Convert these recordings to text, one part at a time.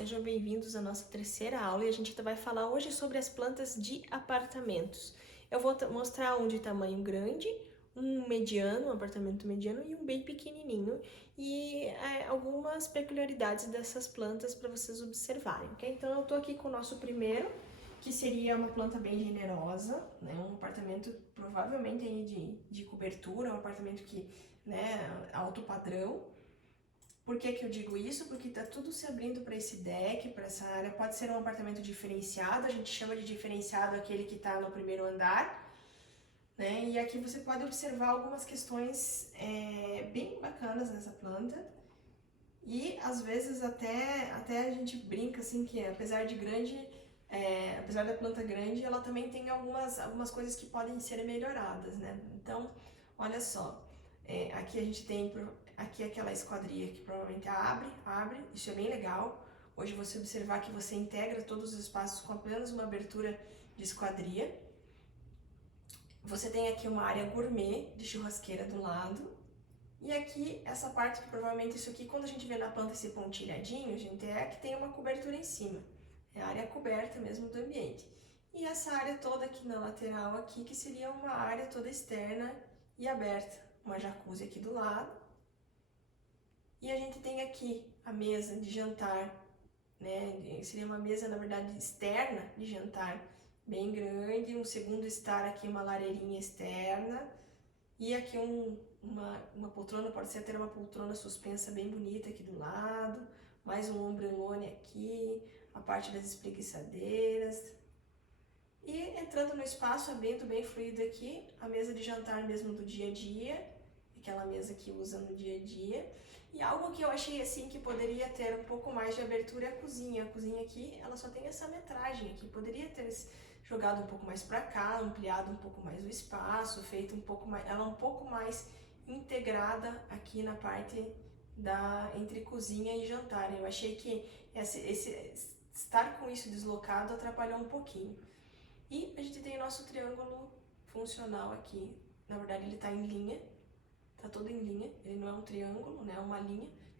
sejam bem-vindos à nossa terceira aula e a gente vai falar hoje sobre as plantas de apartamentos. Eu vou mostrar um de tamanho grande, um mediano, um apartamento mediano e um bem pequenininho e algumas peculiaridades dessas plantas para vocês observarem, ok? Então eu tô aqui com o nosso primeiro, que seria uma planta bem generosa, né? Um apartamento provavelmente aí de cobertura, um apartamento que, né, alto padrão. Por que que eu digo isso? Porque está tudo se abrindo para esse deck, para essa área. Pode ser um apartamento diferenciado, a gente chama de diferenciado aquele que está no primeiro andar, né? E aqui você pode observar algumas questões bem bacanas nessa planta. E às vezes até a gente brinca assim que apesar de grande, apesar da planta grande, ela também tem algumas coisas que podem ser melhoradas, né? Então, olha só, aqui a gente tem aqui aquela esquadria que provavelmente abre, isso é bem legal. Hoje você observar que você integra todos os espaços com apenas uma abertura de esquadria. Você tem aqui uma área gourmet de churrasqueira do lado. E aqui, essa parte que provavelmente isso aqui, quando a gente vê na planta esse pontilhadinho, gente, é que tem uma cobertura em cima. É a área coberta mesmo do ambiente. E essa área toda aqui na lateral aqui, que seria uma área toda externa e aberta. Uma jacuzzi aqui do lado. E a gente tem aqui a mesa de jantar, né? Seria uma mesa, na verdade, externa de jantar, bem grande. Um segundo estar aqui, uma lareirinha externa. E aqui uma poltrona, pode ser até uma poltrona suspensa bem bonita aqui do lado. Mais um ombrelone aqui, a parte das espreguiçadeiras. E entrando no espaço, abrindo bem fluido aqui, a mesa de jantar mesmo do dia a dia. Aquela mesa que usa no dia a dia. E algo que eu achei assim que poderia ter um pouco mais de abertura é a cozinha. A cozinha aqui, ela só tem essa metragem aqui. Poderia ter jogado um pouco mais para cá, ampliado um pouco mais o espaço, feito um pouco mais, ela um pouco mais integrada aqui na parte entre cozinha e jantar. Eu achei que estar com isso deslocado atrapalhou um pouquinho. E a gente tem o nosso triângulo funcional aqui. Na verdade ele está em linha, está todo em linha, ele não é um triângulo, né?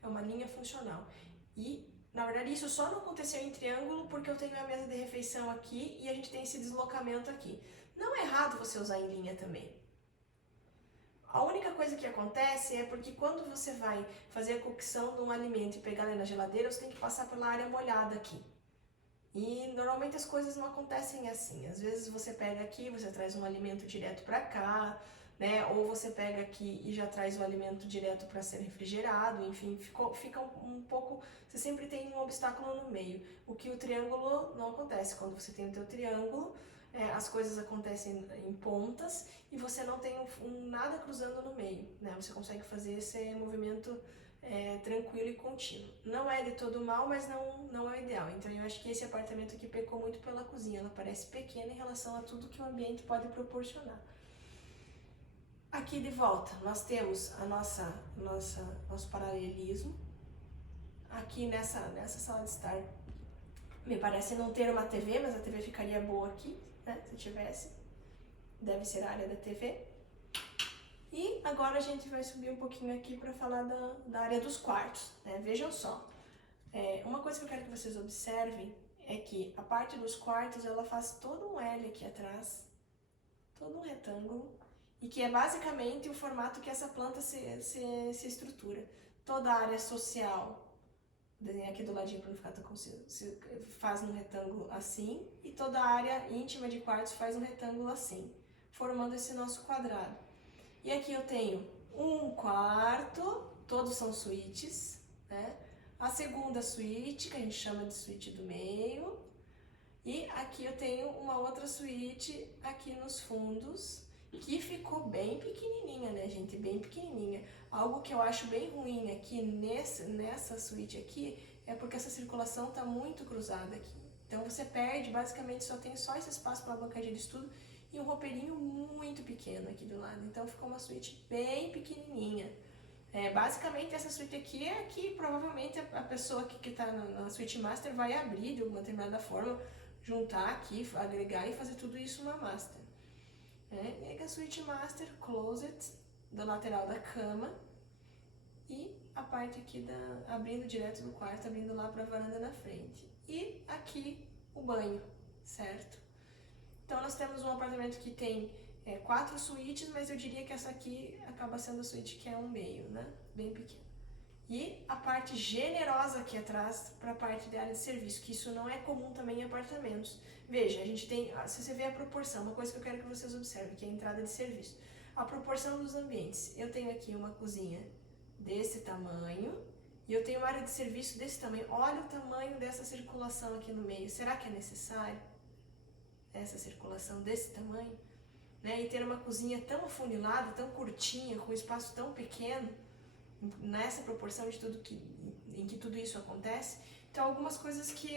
É uma linha funcional. E na verdade, isso só não aconteceu em triângulo porque eu tenho a mesa de refeição aqui e a gente tem esse deslocamento aqui. Não é errado você usar em linha também. A única coisa que acontece é porque quando você vai fazer a cocção de um alimento e pegar ele na geladeira, você tem que passar pela área molhada aqui. E normalmente as coisas não acontecem assim. Às vezes você pega aqui, você traz um alimento direto para cá, né? Ou você pega aqui e já traz o alimento direto para ser refrigerado, enfim, fica um pouco. Você sempre tem um obstáculo no meio. O que o triângulo não acontece. Quando você tem o teu triângulo, as coisas acontecem em pontas e você não tem nada cruzando no meio, né? Você consegue fazer esse movimento tranquilo e contínuo. Não é de todo mal, mas não é o ideal. Então eu acho que esse apartamento aqui pecou muito pela cozinha. Ela parece pequena em relação a tudo que o ambiente pode proporcionar. Aqui de volta, nós temos nosso paralelismo. Aqui nessa sala de estar, me parece não ter uma TV, mas a TV ficaria boa aqui, né? Se tivesse. Deve ser a área da TV. E agora a gente vai subir um pouquinho aqui para falar da área dos quartos, né? Vejam só, uma coisa que eu quero que vocês observem é que a parte dos quartos, ela faz todo um L aqui atrás, todo um retângulo, e que é basicamente o formato que essa planta se estrutura. Toda a área social, desenhar aqui do ladinho para não ficar tão confuso, faz um retângulo assim, e toda a área íntima de quartos faz um retângulo assim, formando esse nosso quadrado. E aqui eu tenho um quarto, todos são suítes, né? A segunda suíte, que a gente chama de suíte do meio. E aqui eu tenho uma outra suíte aqui nos fundos, que ficou bem pequenininha, né, gente? Bem pequenininha. Algo que eu acho bem ruim aqui nessa suíte aqui é porque essa circulação tá muito cruzada aqui. Então você perde, basicamente só tem só esse espaço para a bancadinha de estudo e um roupeirinho muito pequeno aqui do lado. Então ficou uma suíte bem pequenininha. Basicamente essa suíte aqui é que provavelmente a pessoa que está na suíte master vai abrir de alguma determinada forma, juntar aqui, agregar e fazer tudo isso na master. E aí a suíte master, closet, do lateral da cama. e a parte aqui abrindo direto do quarto, abrindo lá para a varanda na frente. E aqui o banho, certo? Então nós temos um apartamento que tem 4 suítes, mas eu diria que essa aqui acaba sendo a suíte que é um meio, né? Bem pequena. E a parte generosa aqui atrás para a parte da área de serviço, que isso não é comum também em apartamentos. Veja, a gente tem, se você vê a proporção, uma coisa que eu quero que vocês observem, que é a entrada de serviço. A proporção dos ambientes. Eu tenho aqui uma cozinha desse tamanho e eu tenho uma área de serviço desse tamanho. Olha o tamanho dessa circulação aqui no meio. Será que é necessário essa circulação desse tamanho? Né? E ter uma cozinha tão afunilada, tão curtinha, com um espaço tão pequeno, nessa proporção de em que tudo isso acontece. Então, algumas coisas que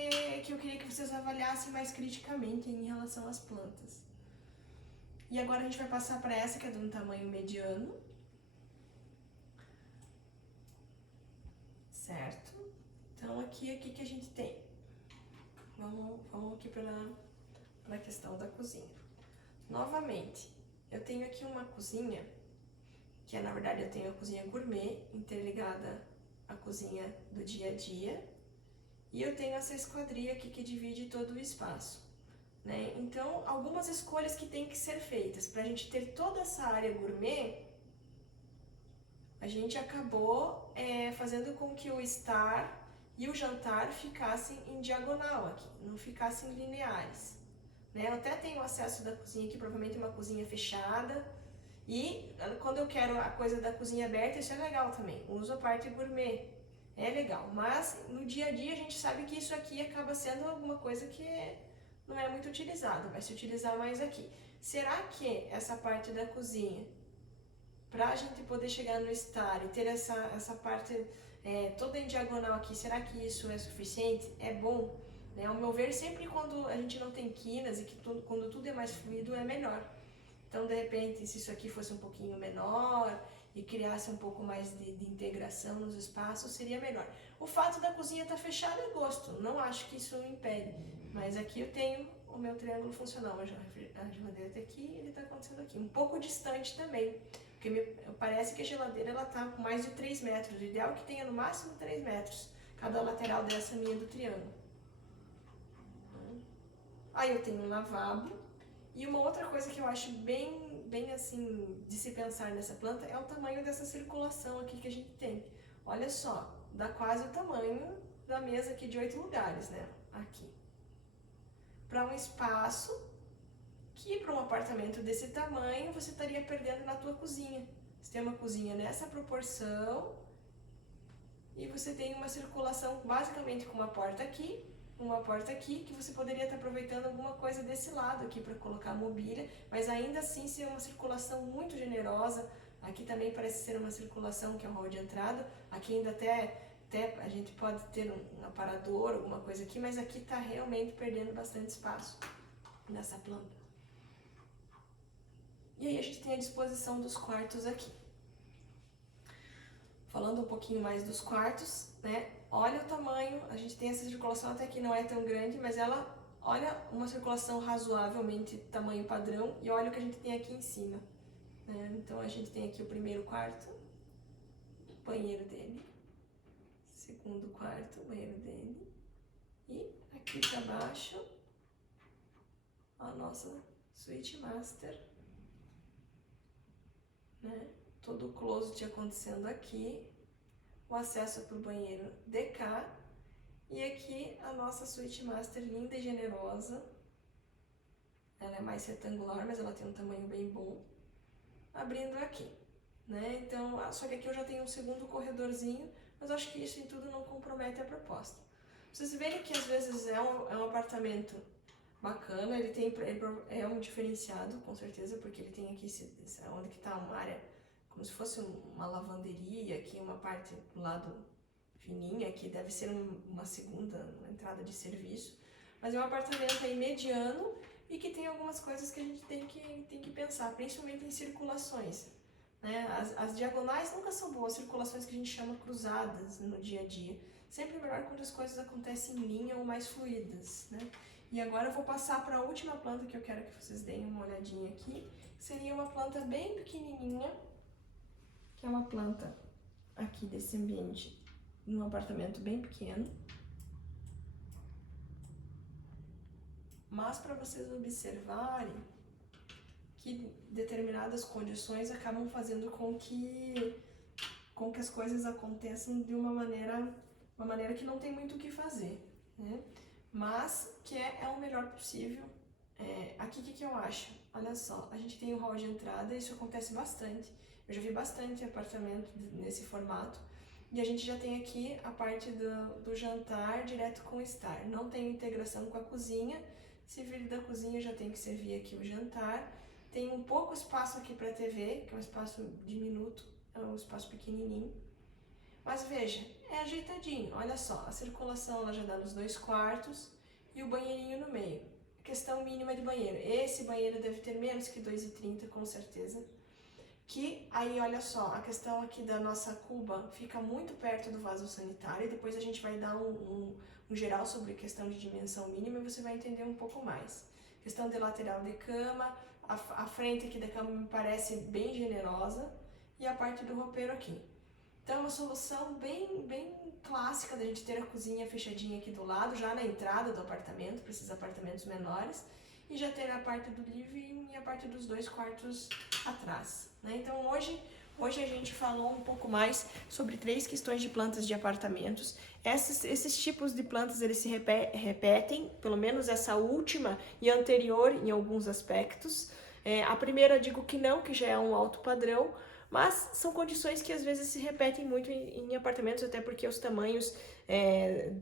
eu queria que vocês avaliassem mais criticamente em relação às plantas. E agora a gente vai passar para essa que é de um tamanho mediano. Certo? Então, aqui que a gente tem. Vamos aqui para a questão da cozinha. Novamente, eu tenho aqui uma cozinha, que na verdade eu tenho a cozinha gourmet, interligada à cozinha do dia a dia, e eu tenho essa esquadria aqui que divide todo o espaço. Né? Então, algumas escolhas que têm que ser feitas. Para a gente ter toda essa área gourmet, a gente acabou fazendo com que o estar e o jantar ficassem em diagonal aqui, não ficassem lineares. Né? Eu até tenho acesso da cozinha aqui, provavelmente uma cozinha fechada, e quando eu quero a coisa da cozinha aberta, isso é legal também, uso a parte gourmet, é legal, mas no dia a dia a gente sabe que isso aqui acaba sendo alguma coisa que não é muito utilizado, vai se utilizar mais aqui. Será que essa parte da cozinha, para a gente poder chegar no estar e ter essa parte toda em diagonal aqui, será que isso é suficiente? É bom? Né? Ao meu ver, sempre quando a gente não tem quinas e quando tudo é mais fluido, é melhor. Então, de repente, se isso aqui fosse um pouquinho menor e criasse um pouco mais de integração nos espaços, seria melhor. O fato da cozinha estar fechada é gosto, não acho que isso impede. Mas aqui eu tenho o meu triângulo funcional, a geladeira está aqui e ele está acontecendo aqui. Um pouco distante também, porque parece que a geladeira está com mais de 3 metros. O ideal é que tenha no máximo 3 metros, cada lateral dessa minha do triângulo. Aí eu tenho um lavabo. E uma outra coisa que eu acho bem assim, de se pensar nessa planta é o tamanho dessa circulação aqui que a gente tem. Olha só, dá quase o tamanho da mesa aqui de 8 lugares, né? Aqui. Para um espaço que para um apartamento desse tamanho você estaria perdendo na tua cozinha. Você tem uma cozinha nessa proporção e você tem uma circulação basicamente com uma porta aqui que você poderia estar aproveitando alguma coisa desse lado aqui para colocar mobília, mas ainda assim ser uma circulação muito generosa. Aqui também parece ser uma circulação que é um hall de entrada, aqui ainda até a gente pode ter um aparador, alguma coisa aqui, mas aqui está realmente perdendo bastante espaço nessa planta. E aí a gente tem a disposição dos quartos aqui. Falando um pouquinho mais dos quartos, né? Olha o tamanho, a gente tem essa circulação até que não é tão grande, mas olha uma circulação razoavelmente tamanho padrão e olha o que a gente tem aqui em cima. Né? Então a gente tem aqui o primeiro quarto, banheiro dele, segundo quarto, banheiro dele, e aqui para baixo a nossa suíte master, né? Todo o closet acontecendo aqui, o acesso para o banheiro DK, e aqui a nossa suíte master linda e generosa. Ela é mais retangular, mas ela tem um tamanho bem bom, abrindo aqui, né? Então, só que aqui eu já tenho um segundo corredorzinho, mas acho que isso em tudo não compromete a proposta. Vocês verem que às vezes é um apartamento bacana, é um diferenciado, com certeza, porque ele tem aqui onde que está uma área como se fosse uma lavanderia, aqui uma parte do lado fininha, que deve ser uma entrada de serviço, mas é um apartamento aí mediano e que tem algumas coisas que a gente tem que pensar, principalmente em circulações. Né? As diagonais nunca são boas, circulações que a gente chama cruzadas no dia a dia. Sempre melhor quando as coisas acontecem em linha ou mais fluídas. Né? E agora eu vou passar para a última planta que eu quero que vocês deem uma olhadinha aqui. Seria uma planta bem pequenininha, que é uma planta aqui desse ambiente num apartamento bem pequeno. Mas para vocês observarem que determinadas condições acabam fazendo com que as coisas aconteçam de uma maneira que não tem muito o que fazer, né? Mas que é o melhor possível. Aqui o que eu acho? Olha só, a gente tem um hall de entrada, isso acontece bastante. Eu já vi bastante apartamento nesse formato. E a gente já tem aqui a parte do jantar direto com o estar. Não tem integração com a cozinha. Se vir da cozinha já tem que servir aqui o jantar. Tem um pouco espaço aqui para TV, que é um espaço diminuto, é um espaço pequenininho. Mas veja, é ajeitadinho. Olha só, a circulação ela já dá nos 2 quartos e o banheirinho no meio. Questão mínima de banheiro. Esse banheiro deve ter menos que 2,30 com certeza. Que aí, olha só, a questão aqui da nossa cuba fica muito perto do vaso sanitário. Depois a gente vai dar um geral sobre questão de dimensão mínima e você vai entender um pouco mais. Questão de lateral de cama, a frente aqui da cama me parece bem generosa e a parte do roupeiro aqui. Então é uma solução bem clássica da gente ter a cozinha fechadinha aqui do lado, já na entrada do apartamento, para esses apartamentos menores, e já ter a parte do living e a parte dos 2 quartos atrás, né? Então hoje a gente falou um pouco mais sobre 3 questões de plantas de apartamentos. Esses tipos de plantas eles se repetem, pelo menos essa última e anterior em alguns aspectos. A primeira eu digo que não, que já é um alto padrão, mas são condições que às vezes se repetem muito em apartamentos, até porque os tamanhos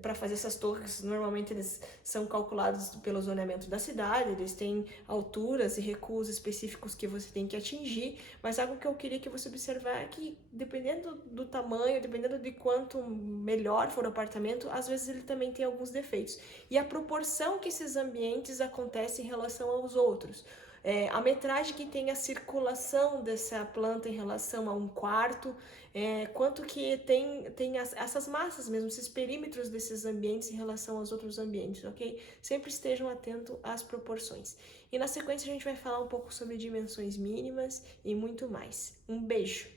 para fazer essas torres, normalmente eles são calculados pelo zoneamento da cidade, eles têm alturas e recuos específicos que você tem que atingir, mas algo que eu queria que você observar é que dependendo do tamanho, dependendo de quanto melhor for o apartamento, às vezes ele também tem alguns defeitos. E a proporção que esses ambientes acontecem em relação aos outros. A metragem que tem a circulação dessa planta em relação a um quarto, quanto que tem essas massas mesmo, esses perímetros desses ambientes em relação aos outros ambientes, ok? Sempre estejam atentos às proporções. E na sequência a gente vai falar um pouco sobre dimensões mínimas e muito mais. Um beijo!